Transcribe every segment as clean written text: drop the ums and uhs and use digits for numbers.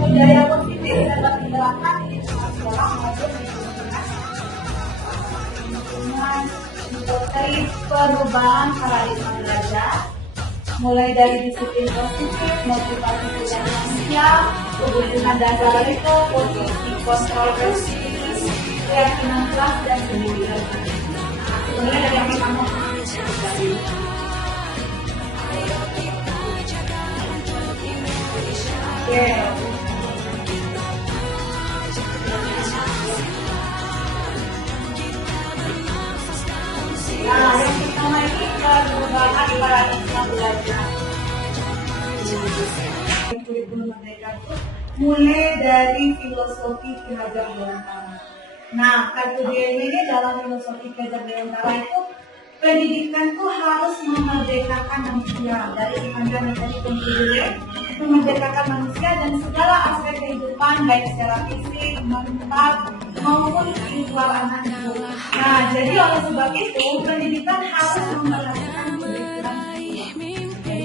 budaya positif dapat diterapkan di sekolah maupun di komunitas lingkungan untuk perubahan paradigma belajar, mulai dari disiplin positif, motivasi budaya manusia, hubungan dasar risiko, potensi kontroversi, keyakinan kelas dan kemudian. Mulai dari yang pertama. Nah, yang pertama ini perubahan paradigma belajar. Kurikulum Merdeka itu mulai dari filosofi Ki Hajar Dewantara. Nah, kartu ini dalam filosofi Ki Hajar Dewantara itu pendidikan itu harus memerdekakan manusia dari kehadiran dari pendidikan, memerdekakan manusia dan segala aspek kehidupan baik secara fisik, mental maupun spiritual anak itu. Nah, jadi oleh sebab itu pendidikan harus memperhatikan kurikulum. Jadi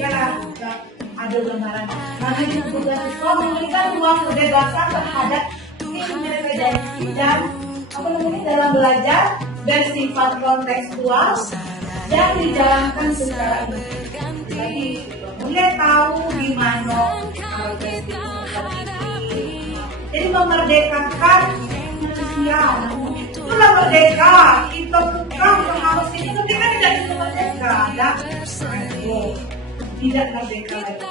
ada gambaran. Karena tugas siswa memberikan ruang kebebasan terhadap independensi dan dalam belajar bersifat kontekstual dan dijalankan secara individu. Jadi mulai tahu di mana jadi memerdekakan manusia. Itulah merdeka. Kita bukan harus ini merdeka tidak bisa merdeka. Tidak merdeka lagi.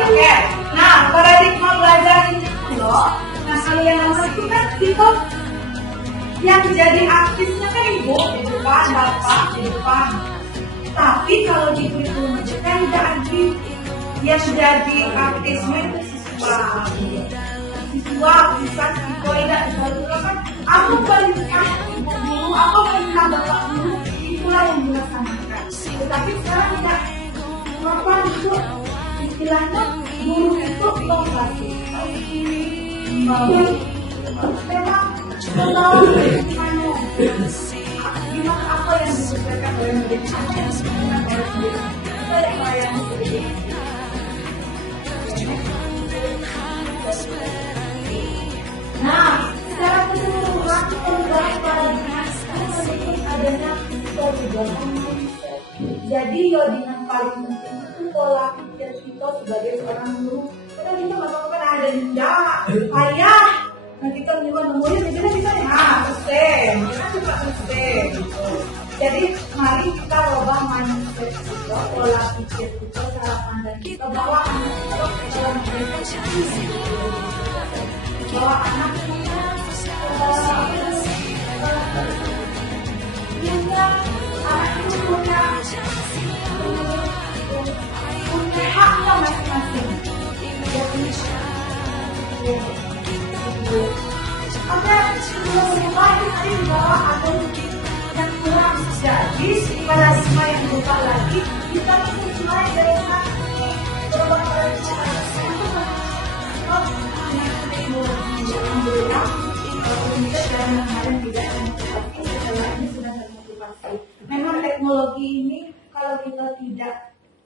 Oke. Nah, paradigma belajar ini loh. Nah, kalau yang nomor itu kan kita yang jadi aktifnya kan ibu di depan, bapak di depan. Tapi kalau di kurikulum kan tidak aktif. Yang jadi aktifnya itu siswa. Siswa bisa siswa tidak selalu kan. Aku perintah guru, aku perintah bapak guru, itulah yang dilaksanakan. Tetapi sekarang tidak. Bapak itu istilahnya guru itu lokasi. Memang gimana apa yang disebutkan oleh mereka, apa yang disebutkan oleh mereka, nah, secara keseluruhan perubahan paradigma adanya perubahan. Jadi dengan paling penting itu pola pikir kita sebagai seorang guru. Kita bisa melakukan ada ninja, ayah. Nah kita juga nemuin misalnya kita sistem, kita juga sistem. Jadi mari kita ubah mindset kita, pola pikir kita, cara pandang kita bahwa anak kita dalam bahwa anak kita punya haknya masing-masing. Oke, sebelum mulai tadi bahwa ada yang kurang, jadi paradigma yang berubah lagi kita harus mulai dari perubahan paradigma yang berubah. Kita dalam hal tidak termotivasi, setelah ini sudah termotivasi. Memang teknologi ini kalau kita tidak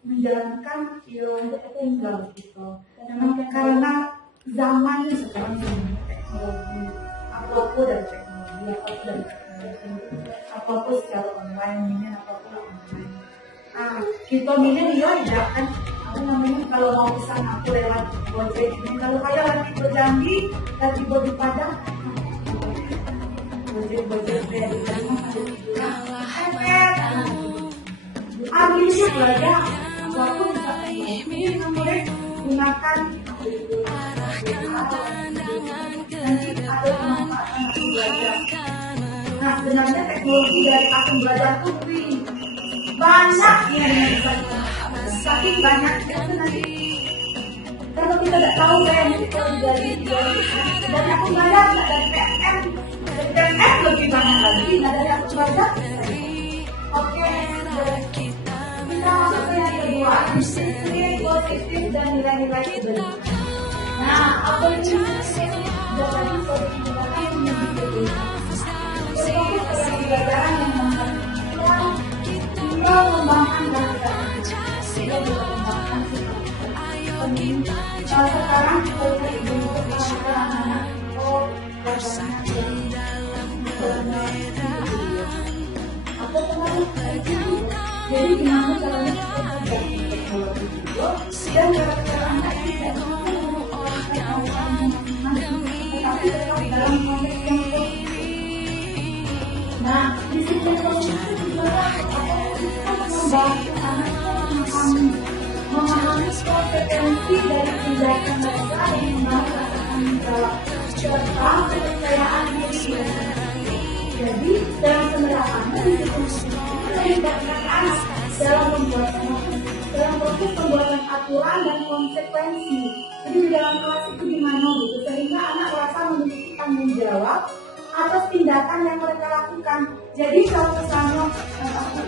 menjalankan itu tinggal gitu. Memang karena zamannya sekarang teknologi, apapun dari teknologi, apapun secara online, ini apapun online. Nah, kita ini dia tidak kan, apa namanya kalau mau pesan aku lewat Gojek ini, kalau kayak lagi berjanji, lagi di Padang, Gojek kayak di Padang, ambilnya belajar, apapun bisa ini boleh gunakan nanti ada pemanfaatan akun belajar. Nah sebenarnya teknologi dari akun belajar itu banyak yang bisa saking banyak itu nanti kalau kita tidak tahu kayak kita dari akun belajar dari PMM lebih banyak lagi dari akun belajar. Oke, kita masuk ke yang kedua, positif dan nilai-nilai kebenaran. Nah, apa itu sudah tadi saya menggunakan menjadi sebagai pelajaran yang mengembangkan dan mengembangkan Sekarang kita cari bentuk anak-anak. Oh, aku pernah jadi gimana caranya kita teknologi video dan cara-cara anak tidak tapi tetap dalam konteks yang nah, disiplin konsumsi juga membantu anak memahami konsekuensi dari tindakan mereka dan membantu tanggung jawab serta kepercayaan diri. Jadi, dalam penerapannya disiplin melibatkan anak dalam proses pembuatan aturan dan konsekuensi. Jadi di dalam kelas itu gimana gitu, sehingga anak merasa memiliki tanggung jawab atas tindakan yang mereka lakukan. Jadi kalau misalnya aku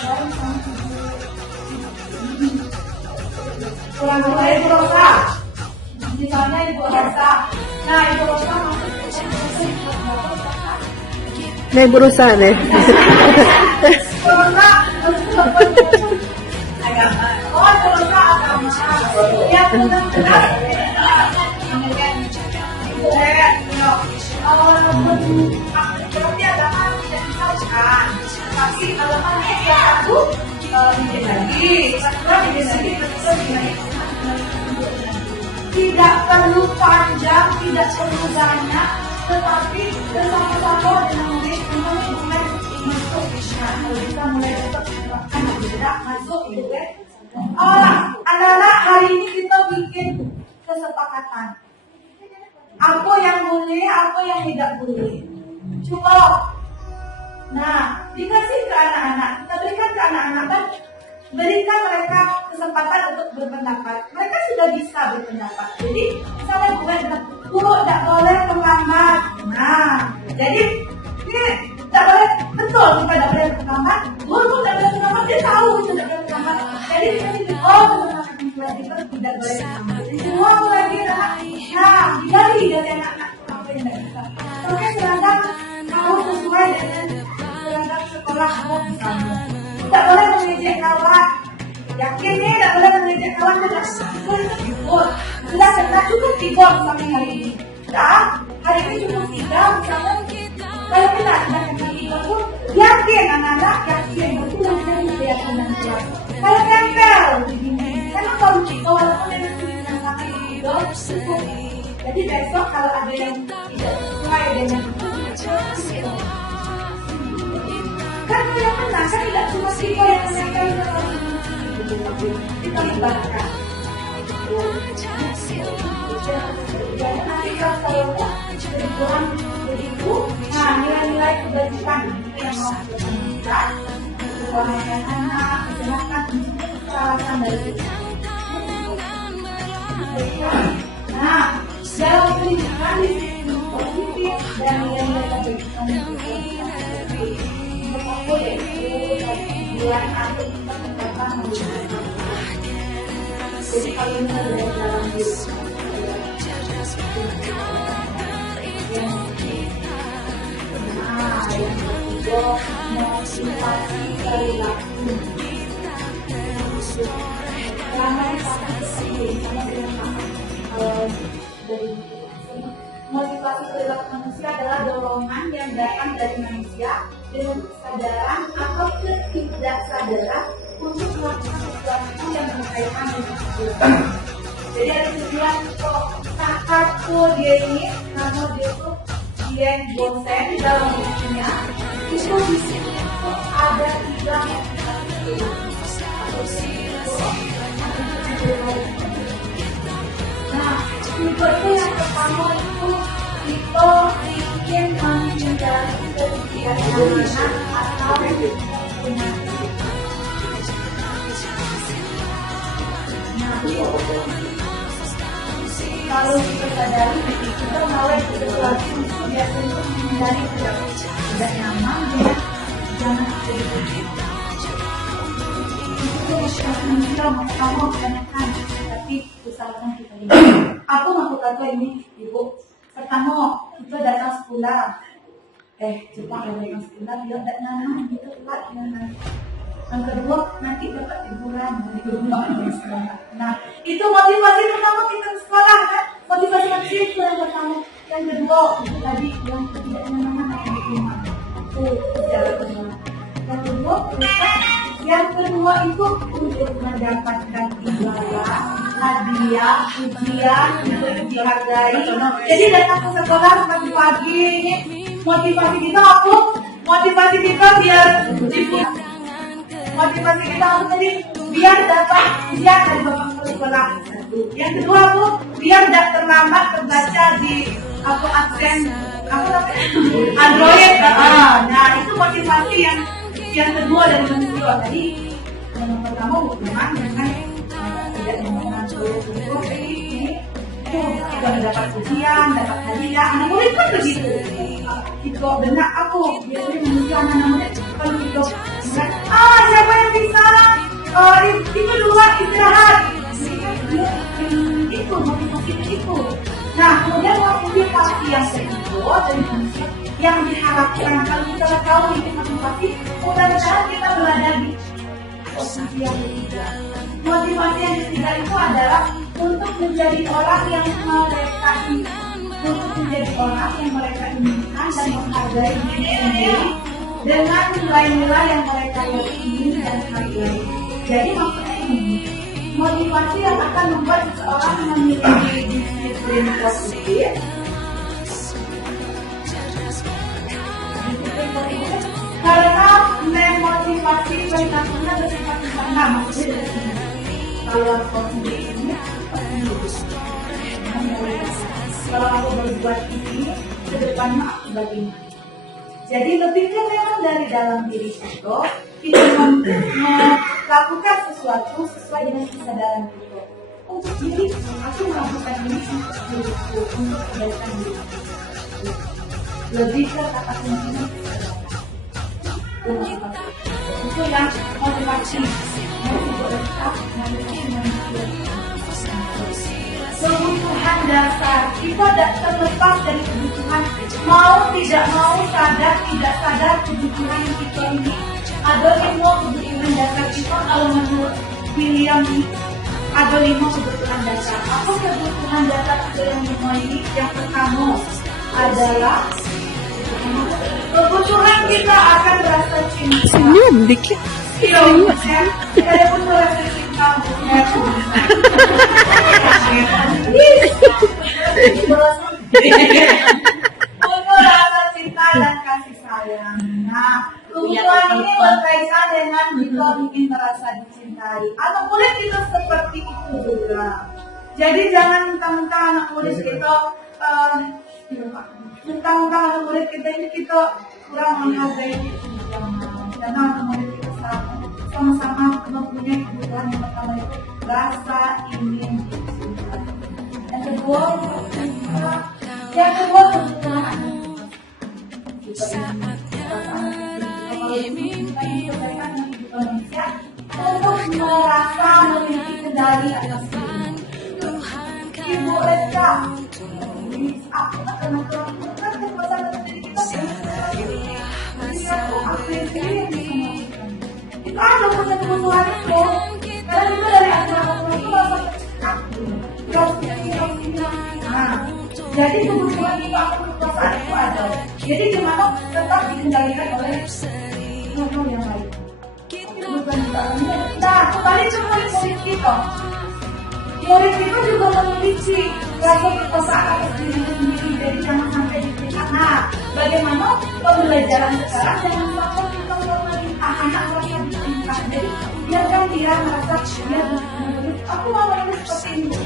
bareng sama orang tua Ibu Rosa, misalnya Ibu Rosa, nah Ibu Rosa Nih berusaha deh. Rosa, agama. Oh, Rosa agama. Ya benar-benar. Berarti agama tidak disalahkan. Tapi agama ya aku bikin lagi, tidak perlu panjang, tidak perlu banyak, tetapi bersama-sama dengan mulai masuk. Nah, kalau kita mulai anak muda masuk gitu kan. Anak-anak hari ini kita bikin kesepakatan. Apa yang boleh, apa yang tidak boleh. Cukup. Nah, dikasih ke anak-anak, kita berikan ke anak-anak kan, berikan mereka kesempatan untuk berpendapat. Mereka sudah bisa berpendapat. Jadi, misalnya bukan guru tidak boleh terlambat. Nah, jadi ini tidak boleh betul kita tidak boleh terlambat. Guru pun tidak boleh terlambat, dia tahu itu tidak boleh terlambat. Jadi kita itu tidak boleh terlambat. Semua mulai kita, nah, digali dari anak-anak apa yang tidak bisa. Oke, sedangkan kalau sesuai dengan sekolah misalnya tidak boleh mengejek kawan, yakin nih tidak boleh mengejek kawan tidak sudah cukup 3 sampai hari ini hari ini cukup 3 misalnya kalau kita sudah kenal 3 pun yakin anak-anak yakin betul yang kelihatan dan kuat kalau tempel begini karena kalau walaupun yang sangat 3 cukup jadi besok kalau ada yang tidak sesuai dengan kan yang menang kan tidak cuma siswa yang menyampaikan kita libatkan nanti kalau berjuang begitu nah nilai-nilai kebajikan yang mau kita kebahagiaan anak kesehatan perawatan dari nah dalam pendidikan positif dan nilai-nilai kebajikan jadi kalau misalnya dalam diri motivasi perilaku karena dari motivasi perilaku manusia adalah dorongan yang datang dari manusia dengan kesadaran atau ketidaksadaran untuk melakukan sesuatu yang berkaitan dengan kehidupan. Jadi ada tujuan kakakku dia ini karena dia tuh dia bosen di dalam hidupnya itu di sini tuh ada 3 nah itu yang pertama itu kita ingin menghindari kegiatan atau kalau kita sadari kita mulai sesuatu itu biasanya menghindari tidak nyaman ya jangan kita mau kebanyakan tapi usahakan kita lihat aku mau kata ini ibu pertama kita datang sekolah Jepang yang datang sekolah dia tidak nyaman gitu Pak Yang kedua, nanti dapat hiburan dari rumah. Nah, itu motivasi pertama kita sekolah kan? Motivasi manusia itu yang pertama. Yang kedua, itu tadi yang tidak mana-mana yang di rumah. Itu jalan kedua. Yang kedua itu untuk mendapatkan ibadah, hadiah, ujian, untuk dihargai. Jadi datang ke sekolah pagi-pagi ini motivasi kita apa? Motivasi kita biar motivasi kita apa tadi? Biar dapat ujian dari bapak sekolah. Yang kedua apa? Biar tidak terlambat terbaca di absen Android. Nah itu motivasi yang kedua dari manusia tadi. Yang pertama memang dengan tidak menggunakan ini kita dapat ujian, dapat hadiah. Anak murid kan begitu. Kita benak aku biasanya manusia anak murid kalau kita siapa yang bisa itu dua istirahat itu motivasi itu. Nah kemudian motivasi yang kedua dari manusia yang diharapkan kalau kita tahu ini motivasi mudah-mudahan kita berada di posisi yang ketiga. Motivasi yang ketiga itu adalah untuk menjadi orang yang mereka inginkan dan menghargai diri sendiri dengan nilai-nilai yang mereka yakini dan hargai. Jadi maksudnya ini motivasi yang akan membuat seseorang memiliki disiplin positif. Karena memotivasi perilakunya bersifat sempurna, maksudnya kalau positif ini kalau aku berbuat ini ke depannya aku bagaimana. Jadi lebihnya memang dari dalam diri kita melakukan sesuatu sesuai dengan kesadaran kita. Oh jadi aku melakukan ini untuk diriku, untuk kebaikan diri. Lebih ke kata kuncinya itu yang motivasi kebutuhan dasar kita tidak terlepas dari kebutuhan, mau tidak mau, sadar tidak sadar kebutuhan kita ini ada 5 kebutuhan dasar kita. Kalau menurut William ada 5 kebutuhan dasar. Apa kebutuhan dasar yang 5 ini? Yang pertama adalah kebutuhan kita akan rasa cinta. Senyum dikit. Iya, saya pun merasa cinta. Untuk rasa cinta dan kasih sayang. Nah, kebutuhan ini berkaitan dengan kita ingin merasa dicintai. Anak murid kita seperti itu juga. Jadi jangan mentang-mentang anak murid kita mentang-mentang anak murid kita ini kita kurang menghargai karena anak murid kita sama-sama mempunyai kebutuhan yang pertama itu rasa ingin dicintai. Yang kedua kebutuhan Indonesia untuk merasa memiliki kendali atas diri. Ibu Eka, aku akan melakukan kekuasaan diri kita. Itu ada kebutuhan itu. Karena itu dari acara itu rasa aku. Nah, jadi kebutuhan itu aku kekuasaan itu ada. Jadi gimana tetap dikendalikan oleh hal yang lain. Nah, kembali ke murid kita. Murid kita juga memiliki rasa kekuasaan atas diri sendiri. Jadi jangan sampai dipikirkan. Nah, bagaimana pembelajaran sekarang jangan sampai kita memerintah anak merasa diperintah. Jadi biarkan dia merasa dia aku mau ini seperti ini.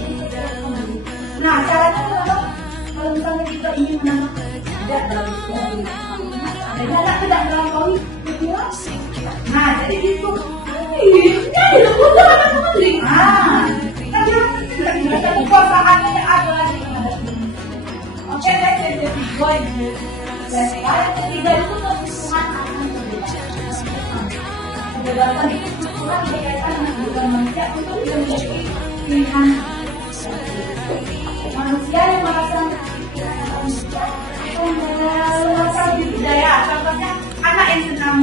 Nah, caranya adalah kalau misalnya kita ingin menanam tidak dalam ada anak tidak melampaui motivasi. Nah, jadi gitu. Jadi betul anak menteri. Karena ada kekuasaannya yang ada lagi. Oke, saya jadi boy. Dan yang ketiga itu kebutuhan akan kebebasan itu kebutuhan berkaitan dengan manusia untuk memiliki pilihan. Manusia yang merasa merasa budaya. Contohnya anak yang senang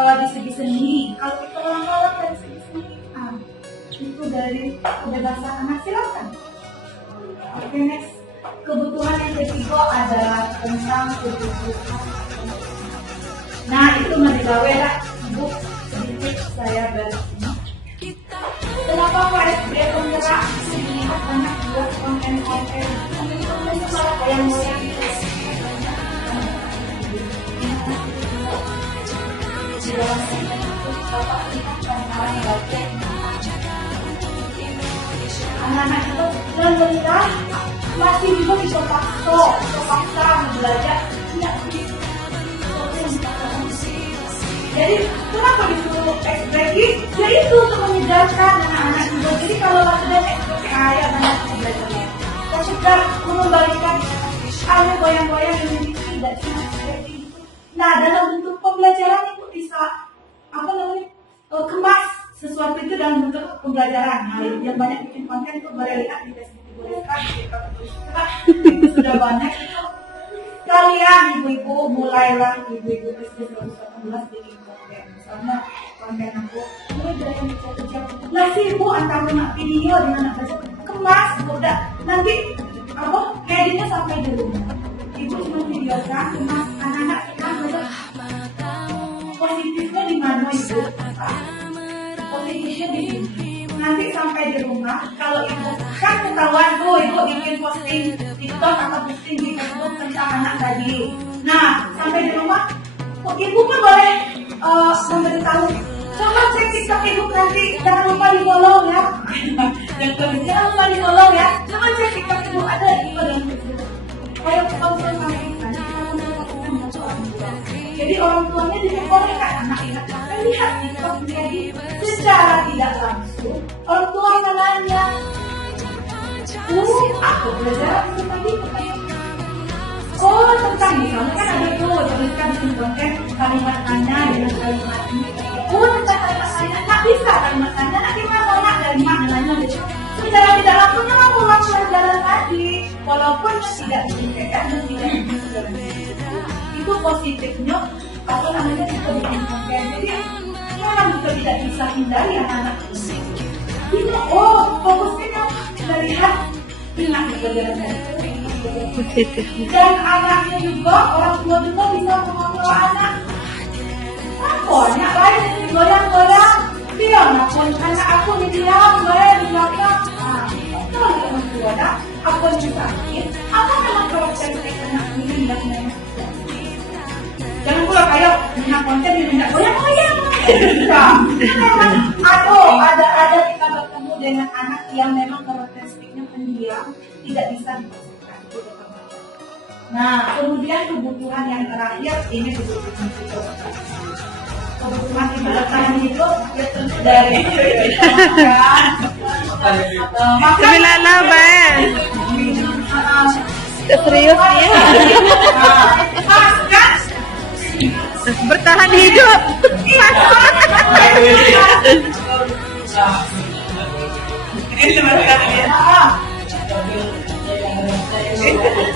di segi seni. Kalau kita dari kebebasan anak, silakan. Oke, next. Kebutuhan yang ketiga adalah tentang kebutuhan. Nah, itu mendagawe lah ibu sedikit saya bersini. Kenapa PSB penggerak melihat banyak buat konten-konten itu malah goyang-goyang gitu. Di dalam konten itu bapak lihat orang-orang yang baca. Anak-anak itu alhamdulillah masih juga dipaksa belajar tidak begitu. Jadi kenapa disuruh ekspresi? Ya itu untuk menyegarkan anak-anak juga. Jadi kalau sudah ekspresi ayah banyak belajarnya. Kita sudah mengembalikan ayah goyang-goyang yang tidak cuma ekspresi itu. Nah, dalam bentuk pembelajaran itu bisa kemas sesuatu itu dalam bentuk pembelajaran. Nah, yang banyak bikin konten itu boleh lihat di Facebook, boleh lihat itu sudah banyak itu. Kalian ibu-ibu mulailah ibu-ibu SD 2018 bikin konten. Misalnya konten aku mulai dari yang kerja. Lah sih ibu antara nak video dengan anak baca kemas udah nanti editnya sampai di rumah. Ibu cuma videokan kemas anak-anak sekarang baca. Positifnya di mana ibu? Positifnya di sini. Nanti sampai di rumah, kalau ibu kan ketahuan tuh ibu bikin posting TikTok atau posting di Facebook tentang anak tadi. Nah, sampai di rumah, ibu pun boleh memberitahu. Coba cek TikTok ibu nanti, jangan lupa di follow ya. Jangan lupa di follow ya. Coba cek TikTok ibu ada di dalam Facebook. Kayak konsultasi kan, jadi orang tuanya diperbolehkan anak-anak melihat TikTok menjadi secara tidak langsung. Orang tua nanya, aku belajar tadi tentang misalnya kan ada tuh tuliskan di konten kalimat tanya dengan kalimat ini. Tentang kalimat tanya, nggak bisa kalimat tanya, nanti mau nak dari mana nanya gitu. Secara tidak langsungnya mau ulang pelajaran tadi, walaupun tidak diingatkan dan tidak itu positifnya apa namanya kita bikin konten. Jadi memang kita tidak bisa hindari anak-anak itu. Fokusnya melihat minat pelajaran Positif. dan anaknya juga, orang tua juga bisa mengontrol anak. Anak lain goyang-goyang, dia pun anak aku di diam, di belakang. Kalau orang tua dah, aku sakit, apa memang karakteristik anak ini dan lain. Jangan pula kayak minat konten di minat goyang-goyang. Ada kita bertemu dengan anak yang memang karakteristiknya pendiam, tidak bisa dipaksakan. Nah, kemudian kebutuhan yang terakhir ini kebutuhan hidup. Kebutuhan hidup dari Kami lalaban. Serius ya. Bertahan hidup.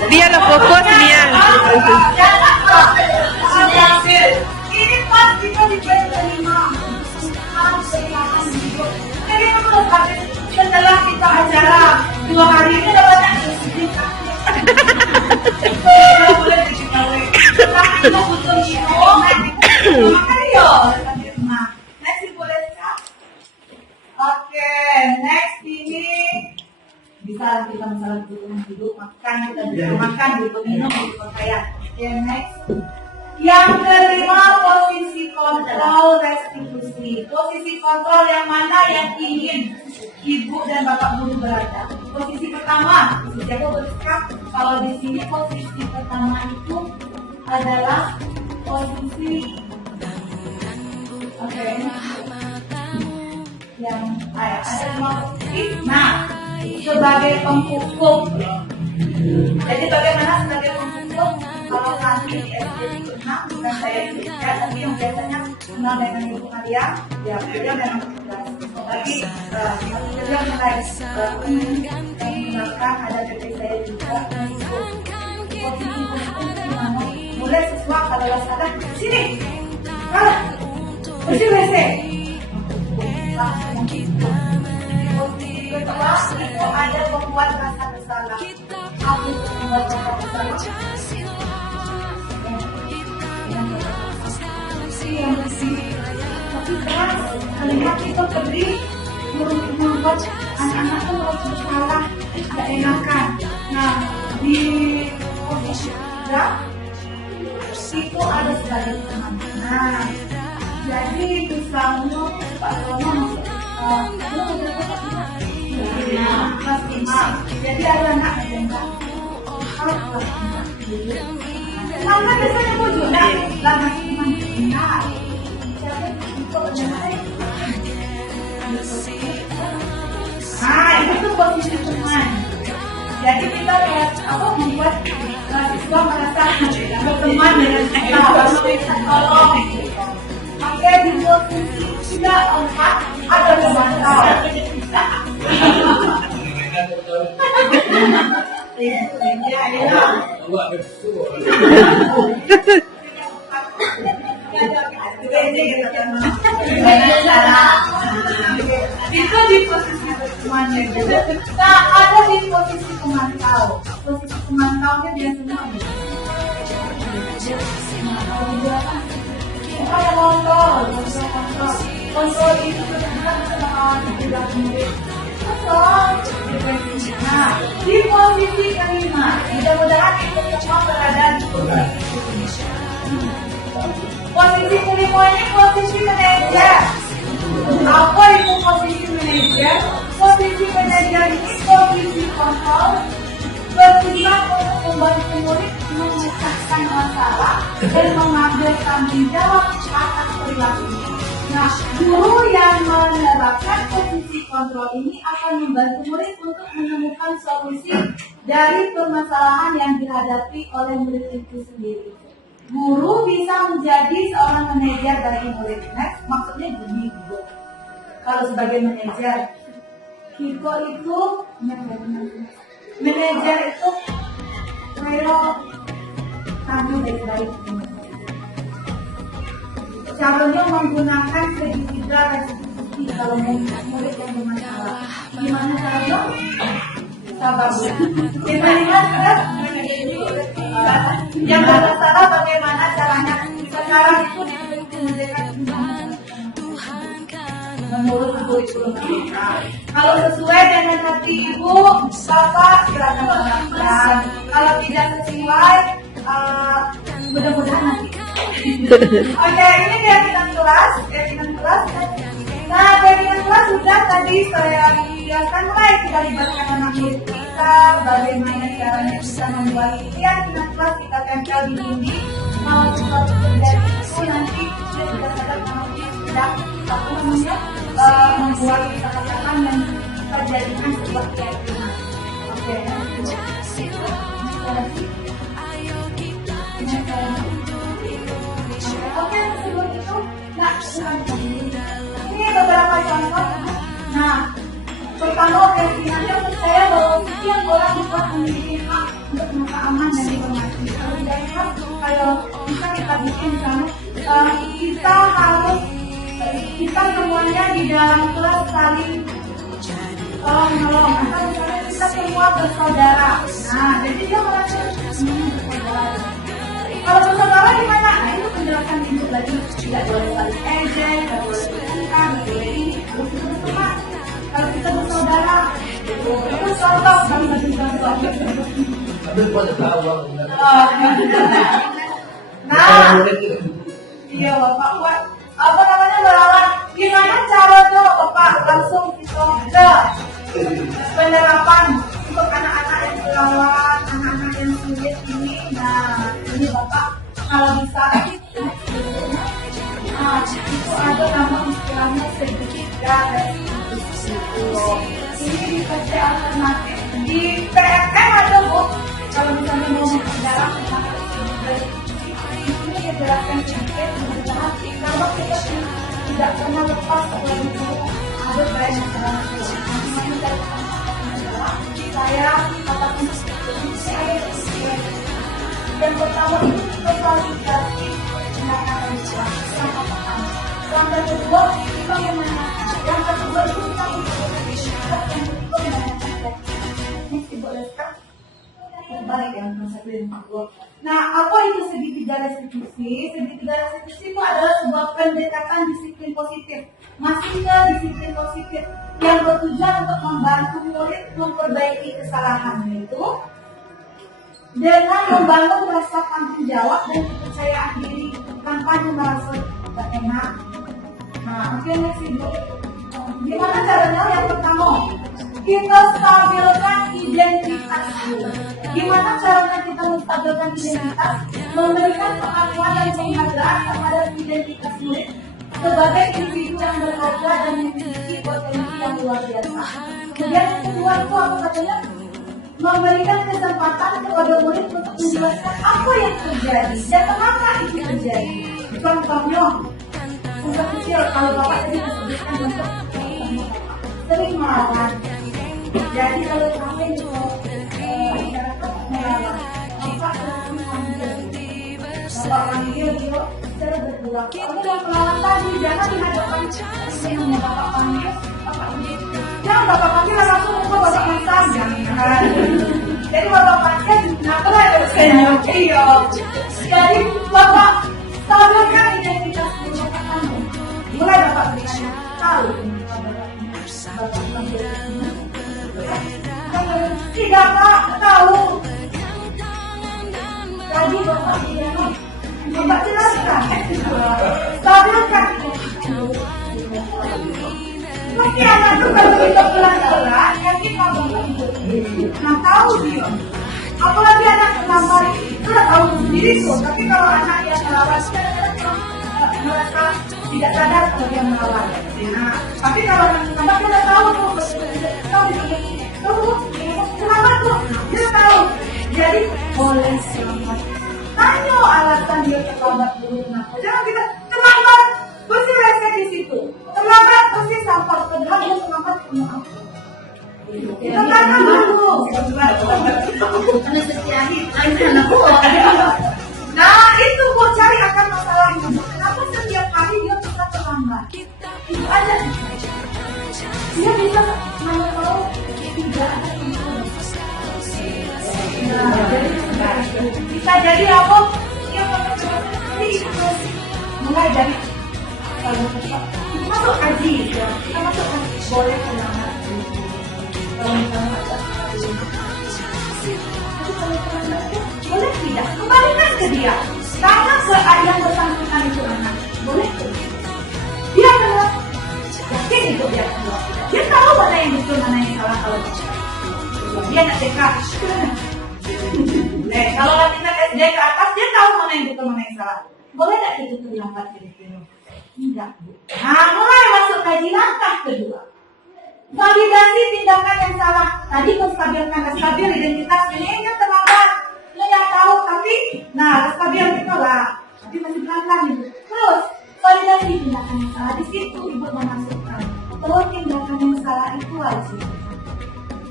Biarlah fokus Mia. Ini pas kita diterima. Jadi setelah kita acara 2 hari ini dapat boleh dikawin. Kita butuh minum. Ayo, next boleh kak? Oke, next ini bisa kita misalnya butuh hidup makan, kita bisa makan, butuh minum, butuh pakaian. Oke, next. Yang kelima, posisi kontrol restitusi. Posisi kontrol yang mana yang ingin ibu dan bapak guru berada? Posisi pertama, saya tuliskan kalau di sini posisi pertama itu adalah posisi yang ada 5 posisi. Nah, sebagai penghukum. Jadi bagaimana sebagai penghukum? Kalau nanti di SD 6 bukan saya juga, tapi yang biasanya kenal dengan ibu Maria, ya beliau memang tugas. Tapi beliau mulai menggunakan ada dari saya juga posisi mana mulai siswa adalah sadar sini, kalah bersih WC. ada membuat rasa bersalah. Aku membuat rasa bersalah. Yang bersih, tapi keras kalimat itu pedih membuat anak-anak itu merasa bersalah, tidak enakan. Nah, di posisi tiga itu ada sebagai teman. Nah, jadi misalnya Pak Romo masuk kelas 5, jadi ada anak yang enggak kelas 5. Mama biasanya mau juga lama teman benar. Jadi itu benar. Nah, itu tuh posisi teman. Jadi kita membuat siswa merasa berteman dengan kita, lalu kita tolong. Maka di posisi tidak empat ada pemantau. Itu di posisi temannya. Nah, ada di posisi pemantau. Posisi pemantaunya dia semua. Kayak kontrol. Kontrol itu benar-benar tidak murid. Nah, di posisi kelima, mudah-mudahan itu semua berada di posisi kelima ini posisi manajer. Apa itu posisi manajer? Posisi manajer ini posisi kontrol, bertujuan untuk membantu murid memecahkan masalah dan mengambil tanggung jawab atas perilakunya. Nah, guru yang menerapkan posisi kontrol ini akan membantu murid untuk menemukan solusi dari permasalahan yang dihadapi oleh murid itu sendiri. Guru bisa menjadi seorang manajer bagi murid. Next, maksudnya gini, Bu. Kalau sebagai manajer, kita itu manajer itu kayak tamu baik-baik. Caranya menggunakan segitiga restitusi kalau murid yang bermasalah. Gimana caranya? Sabar, Bu. Yang bermasalah bagaimana caranya? Sekarang itu menurut kurikulum kita. Kalau sesuai dengan hati ibu, bapak silakan lakukan. Kalau tidak sesuai, mudah-mudahan nanti. Oke, ini keyakinan kelas. Nah, keyakinan kelas sudah tadi saya jelaskan, mulai kita libatkan anak murid kita, bagaimana caranya bisa membuat keyakinan kelas kita tempel di dinding. Kalau sesuatu terjadi itu nanti kita sudah sadar kalau tidak membuat kesalahan yang kita jadikan sebuah keyakinan. Oke, oke, sebelum itu, ini beberapa contoh. Nah, pertama keyakinannya untuk saya bahwa setiap orang bisa memiliki hak untuk merasa aman dan dihormati. Kalau tidak hak, kalau bisa kita bikin misalnya, kita semuanya di dalam kelas saling tolong-menolong. Atau misalnya kita semua bersaudara. Nah, jadi dia merasa bersaudara. Kalau bersaudara gimana? Nah, itu penjelasan itu lagi. Tidak boleh saling ejek, tidak boleh bertengkar, tidak boleh ini, harus kita berteman. Kalau kita bersaudara, itu contoh, kami bagi contoh. Nah, iya Bapak buat apa namanya melawan. Gimana caranya Bapak langsung kita ke penerapan untuk anak-anak yang melawan, anak-anak yang sulit ini. Nah, ini Bapak kalau bisa itu ada nama istilahnya segitiga restitusi. Ini di PC alternatif di PFM ada Bu. Kalau misalnya mau mengajarkan tentang restitusi, ini dijelaskan sedikit mudah-mudahan kalau kita tidak pernah lepas setelah itu ada banyak masalah. Saya katakan saya yang pertama itu sosialisasi pendekatan Islam yang pertama. Yang kedua kita menanyakan, yang kedua itu kita menanyakan, yang kedua menanyakan balik ya, masa kedua. Nah, apa itu segitiga restitusi? Segitiga restitusi itu adalah sebuah pendekatan disiplin positif, masih ke disiplin positif yang bertujuan untuk membantu murid memperbaiki kesalahannya itu dengan membangun rasa tanggung jawab dan kepercayaan diri tanpa merasa tidak enak. Nah, oke sih Bu. Gimana caranya? Yang pertama, kita stabilkan identitas dulu. Gimana caranya kita menstabilkan identitas? Memberikan pengakuan dan penghargaan kepada identitas murid sebagai individu yang berharga dan memiliki potensi yang luar biasa. Kemudian yang kedua itu apa katanya? Memberikan kesempatan kepada murid untuk menjelaskan apa yang terjadi dan mengapa itu terjadi. Contohnya, untuk kecil kalau bapak tadi disebutkan untuk sering melawan. Jadi kalau kami itu melawan, bapak panggil dia secara berpulang. Kalau dalam melawan tadi jangan dihadapkan yang bapak panggil, jangan bapak panggil langsung untuk bapak mantan, jangan. Jadi bapak panggil, kenapa ada saya? Iya. Jadi bapak stabilkan identitas bapak kamu. Mulai bapak bertanya, tahu tidak Pak, tahu. Tadi bapak bilang, bapak jelaskan. Stabilkan. Tapi anak itu kalau kita pelan-pelan, yakin bapak itu. Nah tahu dia. Apalagi anak terlambat, sudah tahu sendiri kok. Tapi kalau anak yang melawan, merasa tidak sadar kalau dia melawan. Nah, tapi kalau anak terlambat dia sudah tahu tuh, terlambat tuh, dia tahu. Jadi boleh selamat. Tanya alasan dia terlambat dulu kenapa. Jangan kita terlambat, pasti reset di situ. Terlambat pasti sampah, padahal dia terlambat karena apa? Kita tanya dulu. Nah itu mau cari akar masalahnya. Kenapa setiap hari dia bisa terlambat? Itu aja. Dia bisa tahu tidak ada bisa jadi apa? Dia mulai dari masuk kaji, kita masuk kaji boleh terlambat. Boleh tidak? Kembalikan ke dia. Tanya ke yang bersangkutan itu anak. Boleh tidak? Dia adalah yakin itu dia. Dia tahu mana yang betul, mana yang salah. Kalau dia nak TK. Kalau tingkat SD ke atas, dia tahu mana yang betul, mana yang salah. Boleh tidak itu terlambat kira-kira? Tidak. Nah, mulai masuk kaji langkah kedua. Validasi tindakan yang salah. Tadi menstabilkan stabil identitas ini kan terlambat. Dia tahu tapi, nah stabil itu lah. Tapi masih pelan-pelan gitu. Terus validasi tindakan yang salah. Di situ ibu memasukkan. Terus tindakan yang salah itu wajib.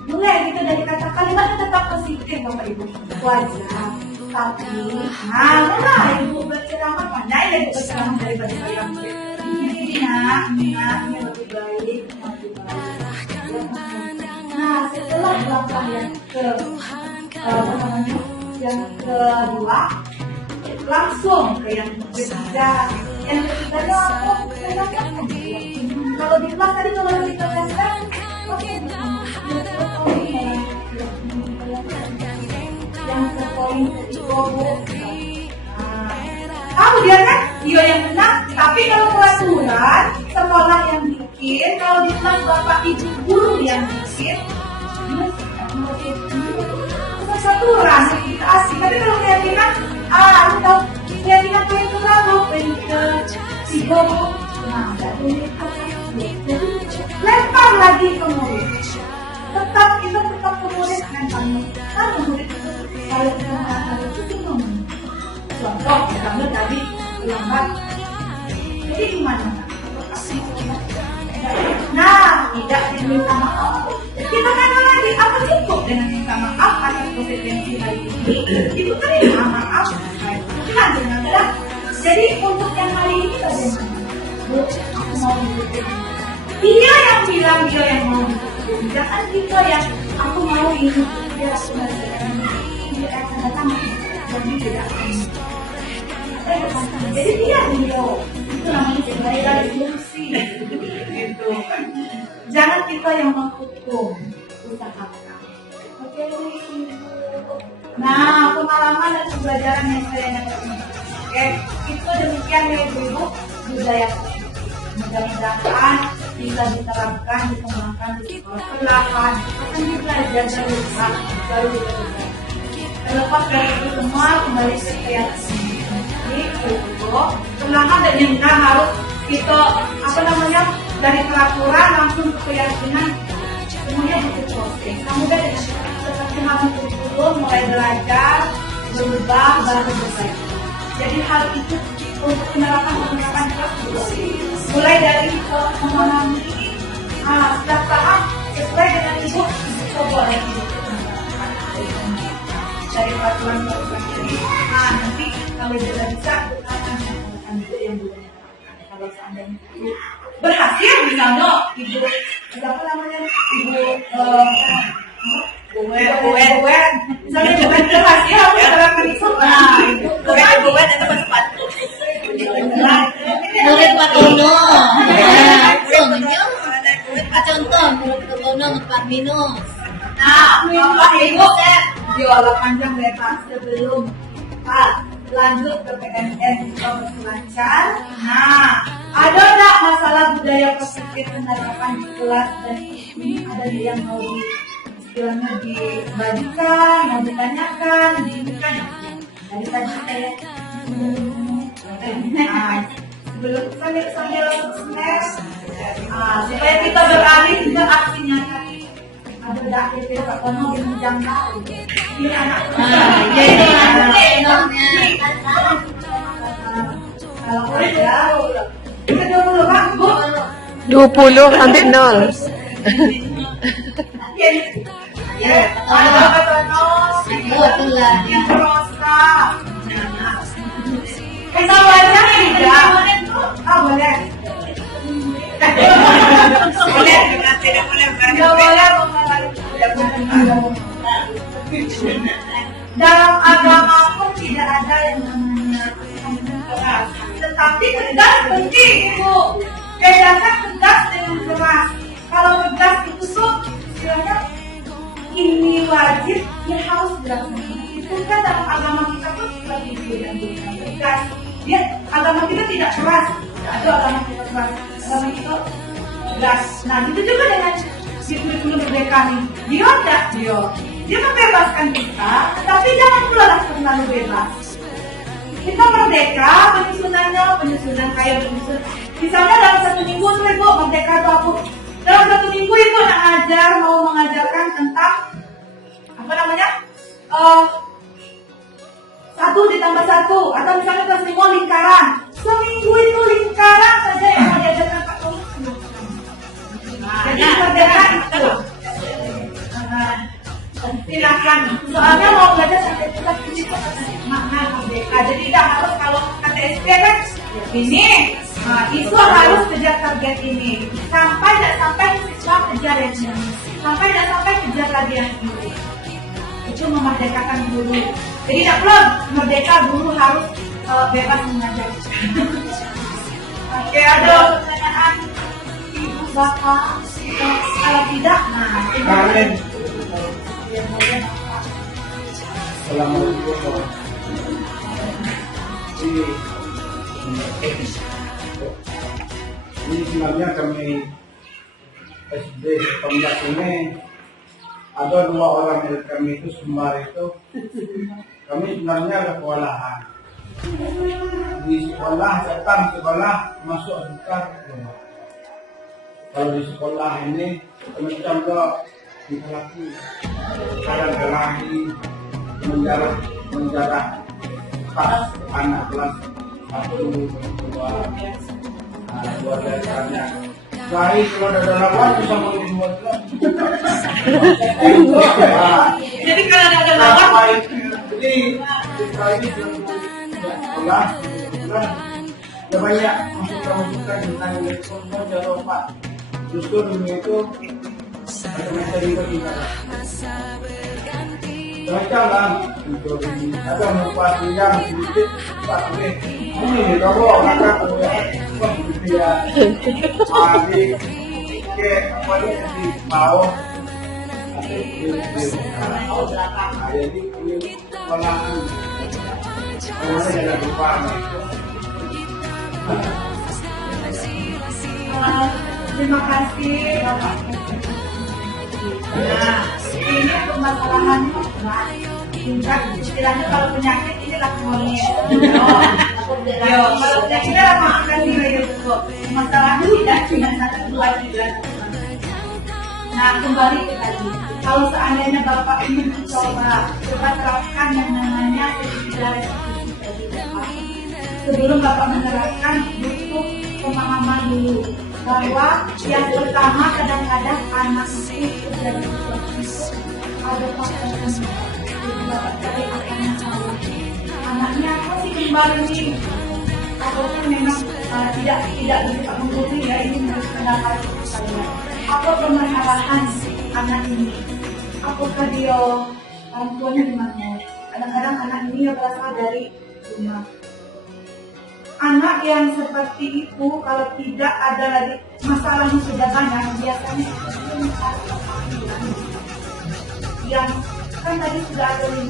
Mulai gitu dari kata kalimatnya tetap positif bapak ibu. Wajar. Tapi, nah mulai ibu berceramah pandai dan berceramah daripada saya. Ini lebih baik. Nah, setelah langkah yang kedua, langsung ke yang ketiga. Yang ketiganya apa? Kalau di kelas tadi kalau kita lihat, yang sepoin itu kamu dia kan dia yang menang. Tapi kalau peraturan sekolah yang bikin, kalau di kelas bapak ibu guru yang bikin, peraturan kita asik. Tapi kalau keyakinan, atau keyakinan itu lalu tiga, nah nggak boleh. Jadi lempar lagi ke murid. Tetap kita tetap ke murid lemparnya. Kan murid itu kalau kita itu bingung. Contoh misalnya tadi lambat. Jadi gimana? Nah, tidak diminta maaf. Kita kata lagi, apa cukup dengan minta maaf atas konsekuensi hari ini? Itu terima maaf. Nah, benar-benar. Jadi untuk yang hari ini bagaimana? Bu, aku mau dibutuhin. Dia yang bilang dia yang mau dibutuhin. Jangan kita yang aku mau ini. Dia sudah suami tidak akan jadi dia Rio itu namanya sebagai ilusi gitu. Jangan kita yang menghukum, usahakan. Oke. Nah, pengalaman dan pembelajaran yang saya dapat. Oke, itu demikian ya Ibu budaya. Mudah-mudahan bisa diterapkan, dikembangkan di sekolah perlahan. Akan dipelajari dari rumah, baru diterapkan. Terlepas dari itu semua, kembali ke kreatif. Ibu, perlahan dan yang harus kita dari peraturan langsung ke keyakinan, semuanya butuh proses. Kemudian seperti halnya dulu mulai belajar, berubah, baru berbaik. Jadi hal itu untuk penerapan mulai dari memahami setiap tahap sesuai dengan ibu coba dari peraturan ini. Nanti kalau sudah bisa akan itu yang boleh. Kalau seandainya berhasil misalnya ibu siapa namanya ibu Buwen misalnya bukan berhasil menerapkan itu Buwen itu sepatu murid Pak Tono contoh murid Pak Tono Pak Minus Pak Ibu diolah panjang lebar sebelum lanjut ke PNS kalau lancar. Ada nggak masalah budaya positif penerapan di kelas dan ada yang mau istilahnya dibagikan, mau ditanyakan, diinginkan dari tadi saya sebelum sambil snack supaya kita beralih ke aksi nyata. Ada dakwah Pak Tono yang menjangkau ini anak kalau udah kita dulu Pak Bu 20 sampai 0. ya ada Pak Tono itulah Rosa kita baca tidak boleh tidak boleh dalam agama pun tidak ada yang namanya keras, tetapi tegas penting Bu. Bedakan tegas dengan keras. Kalau tegas itu tuh istilahnya ini wajib ya harus dilakukan. Itu kan dalam agama kita tuh seperti itu yang tegas. Dia agama kita tidak keras. Ada agama kita keras. Agama kita tegas. Nah itu juga dengan si kurikulum merdeka nih. Dia membebaskan kita, tapi jangan pula terlalu bebas. Kita merdeka, penyusunan kayak penyusun. Misalnya dalam 1 minggu tuh Ibu merdeka itu aku. Dalam 1 minggu Ibu mau mengajarkan tentang 1 ditambah 1 atau misalnya kelas 5 lingkaran. Seminggu itu lingkaran saja yang mau diajarkan Pak Tono. Jadi merdeka itu. Silakan. Soalnya mau belajar sampai kita makna merdeka. Jadi tidak harus kalau kata SP kan ini itu harus kejar target ini. Sampai siswa kejar yang ini. Sampai kejar lagi yang ini. Itu memerdekakan guru. Jadi tidak perlu merdeka guru harus bebas mengajar. Oke, ada pertanyaan Ibu Bapak? Kalau tidak, Assalamualaikum. Ini sebenarnya kami SD Tonggak ini ada 2 orang dari kami itu Sumbar itu kami sebenarnya ada kewalahan di sekolah, datang sekolah masuk sebentar keluar. Kalau di sekolah ini kami contoh dilaku kadang-kadang menjarah pas anak kelas 1, 2 dasarnya. Baik kalau ada lawan bisa membuat. jadi kalau ada lawan baik. Jadi ini sekolah banyak masukan tentang elektronik jangan lupa. Justru dunia itu ada materi kita. Jalan, ada yang sedikit, tapi ini kamu akan dia mandi ke apa ini mau jadi ini malah ada depan. Terima kasih Bapak. Nah, ini permasalahan tingkat istilahnya kalau penyakit ini lah monyet. Kalau penyakit lama akan dirayu masalahnya tidak cuma satu dua tiga. Nah, kembali ke tadi. Kalau seandainya Bapak ingin mencoba terapkan yang namanya dari sebelum Bapak menerapkan butuh pemahaman dulu bahwa yang pertama kadang-kadang anak itu dan ada faktor anaknya masih kembali ini ataupun memang tidak bisa mengerti ya ini menurut pendapat saya apa permasalahan anak ini apakah dia orang tuanya di mana kadang-kadang anak ini berasal dari rumah. Anak yang seperti itu kalau tidak ada lagi masalahnya sudah banyak biasanya yang kan tadi sudah ada 5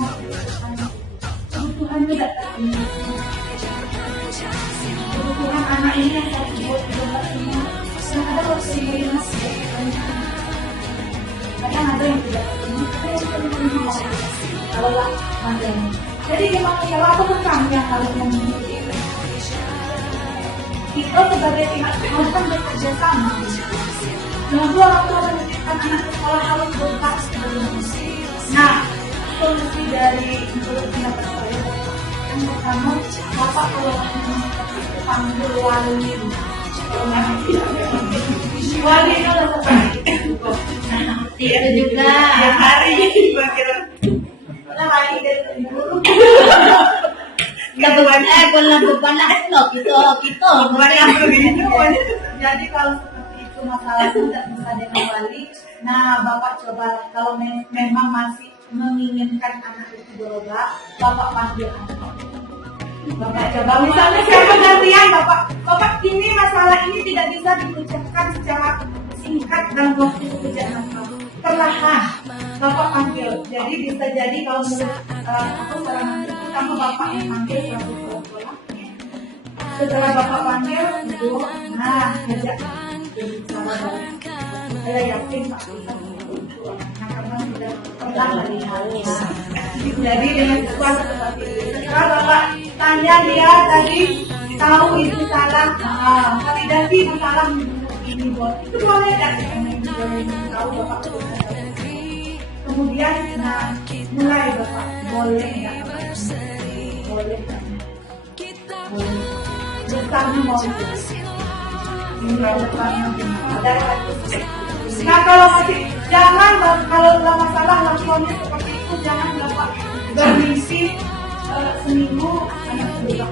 kebutuhan tidak terpenuhi. Kebutuhan anak ini yang saya buat ini yang ada harus diberikan kadang ada yang tidak terpenuhi kalau lah mandanya. Jadi memang kalau aku bukan yang harus memiliki kita sebagai pihak harus bekerja sama. Lalu orang tua menitipkan anak ke sekolah harus berkat sebelumnya. Nah, solusi dari menurut pendapat saya yang pertama, Bapak kalau panggil wali. Wali itu adalah seperti Itu juga. yang hari ini bagaimana? Nah, hari dari guru. Walang beban loh gitu. Jadi kalau seperti itu masalah tidak bisa dikembali. Nah, Bapak coba kalau memang masih menginginkan anak itu berobat, Bapak panggil anak. Bapak coba misalnya siapa gantian Bapak ini masalah ini tidak bisa diucapkan secara singkat dan waktu sekejap perlahan Bapak panggil. Jadi bisa jadi kalau menurut aku saran pertama Bapak yang panggil selalu pulang. Setelah Bapak panggil, Ibu, nah ajak berbicara baik. Saya yakin Pak bisa karena sudah pernah melihat. Jadi dengan kuasa seperti itu. Setelah Bapak tanya dia tadi tahu itu salah, validasi masalah ini buat itu boleh kan? Tahu Bapak kemudian mulai Bapak boleh nggak? Boleh nggak? Besarnya mau nah kalau masih jangan kalau masalah langsungnya seperti itu jangan Bapak bermisi seminggu hanya berubah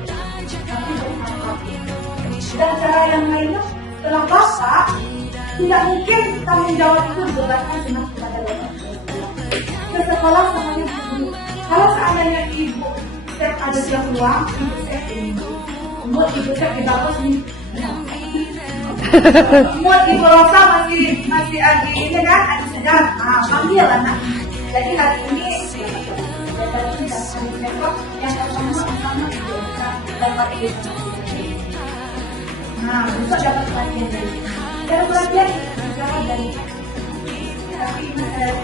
tapi bermanfaat dan cara yang lainnya setelah Bapak tidak mungkin tanggung jawab itu dibebankan cuma kepada Bapak ke sekolah semuanya dulu kalau seandainya ibu setiap ada jam uang ibu saya ini buat ibu saya di bagus nih buat ibu Rosa masih ada ini kan ada sedang panggil anak jadi hari ini yang pertama ibu dapat ibu nah bisa dapat pelatihan dari pelatihan bicara dari tapi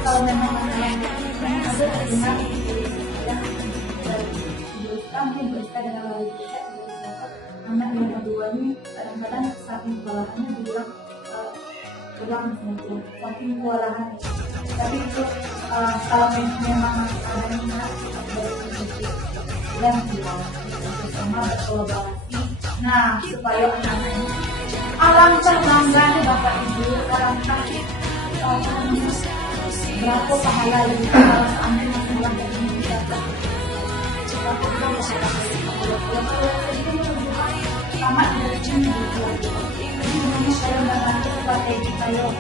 kalau memang ada dengan mungkin berita dengan wali kita anak yang kedua ini kadang-kadang saking kewalahannya dibilang pulang saking kewalahan tapi itu kalau memang ada minat dan bersama berkolaborasi nah supaya anak-anak ini alangkah bangganya Bapak Ibu alangkah berapa pahala yang kita ambil masalah dari ini sama dari sini ini saya membantu strategi saya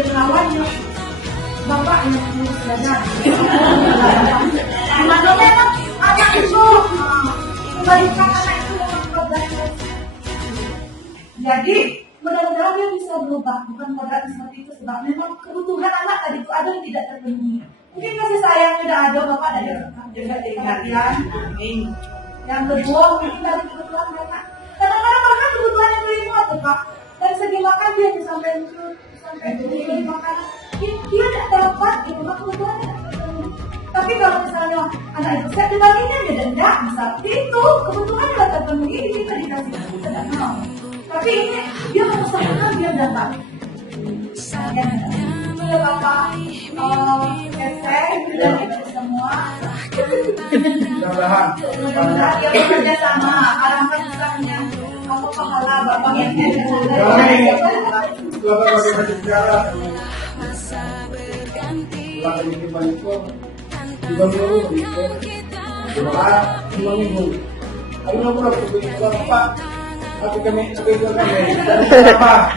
dia melawannya. Bapak yang mengurus dana. Gimana memang anak itu kembalikan anak itu dengan kodratnya. Jadi mudah-mudahan dia bisa berubah, bukan kodrat seperti itu, sebab memang kebutuhan anak tadi itu ada yang tidak terpenuhi. Mungkin kasih sayang tidak ada, bapak ada juga dari perhatian. Amin. Yang kedua mungkin dari kebutuhan mereka. Kadang-kadang mereka kebutuhan yang lebih kuat, Pak. Dari segi makan dia sampai beli makanan, dia tidak dapat di rumah kebutuhannya. Tapi kalau misalnya anak itu saya dibaginya dia tidak bisa itu kebutuhannya tidak terpenuhi, kita dikasih tidak mau. Tapi ini dia mengusahakan dia dapat. Ya bapak, esek dan itu semua. Mudah-mudahan dia bekerja sama, harapkan usahanya apa pahala bapak yang begitu Pak,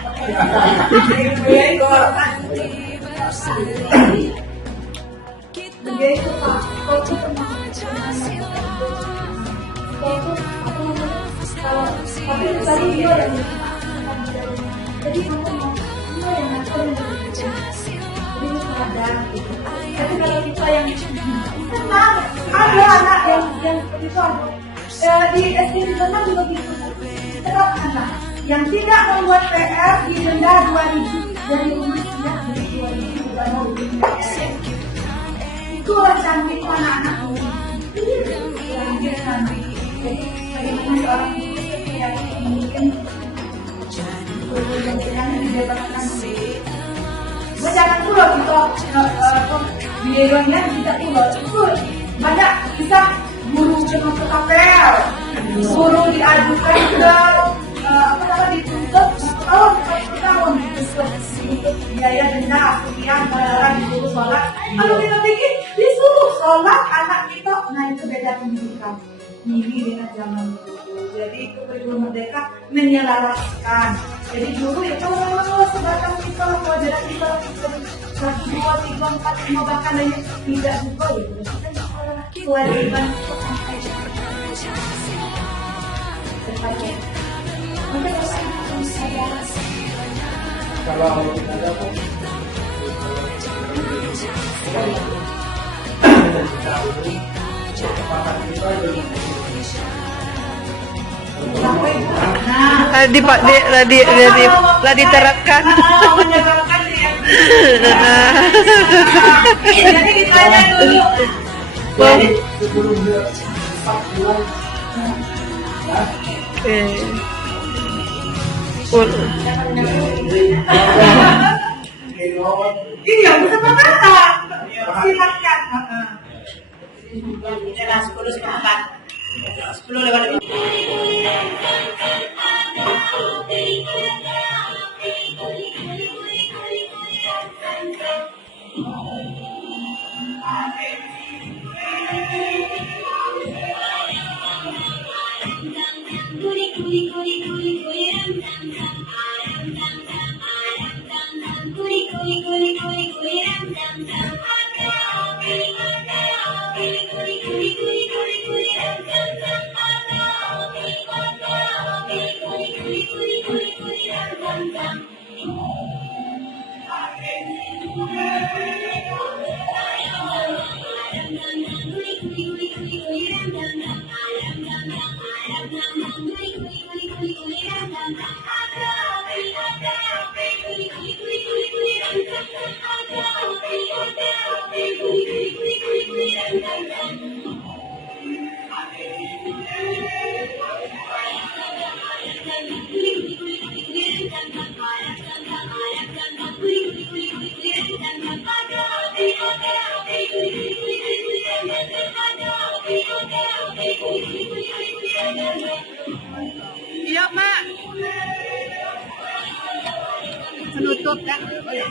kalau kita tapi tadi dia yang jadi kamu mau dia yang ngatur jadi sadar gitu. Tapi kalau kita yang tenang, ada anak yang seperti itu ada di SD di sana juga gitu. Tetap anak yang tidak membuat PR didenda 2.000 dari rumah tidak dari 2.000 bukan mau bikin PR. Itulah cantik anak-anak yang dia cantik. Jadi bagaimana seorang ibu yang mungkin yang dibebaskan jangan pulau gitu videonya bisa pulau itu banyak bisa guru dengan ketapel guru diajukan ke apa namanya dituntut tahun untuk biaya denda sekian bayaran disuruh sholat kalau kita pikir disuruh sholat anak kita nah itu beda pendidikan ini dengan zaman dulu jadi Kepala Merdeka menyelaraskan jadi dulu ya kalau memang sebatang kita pelajaran kita 1, 2, 3, 4, 5 bahkan hanya tidak juga ya kewajiban kalau ada pun diterapkan. Menyelaraskan jadi ditanya dulu. sebelum dia 4 bulan Iya, bisa berkata. Silakan. Adalah 10:04. 10 lewat 5. Iya, Mak. Penutup dah. Oh, ya.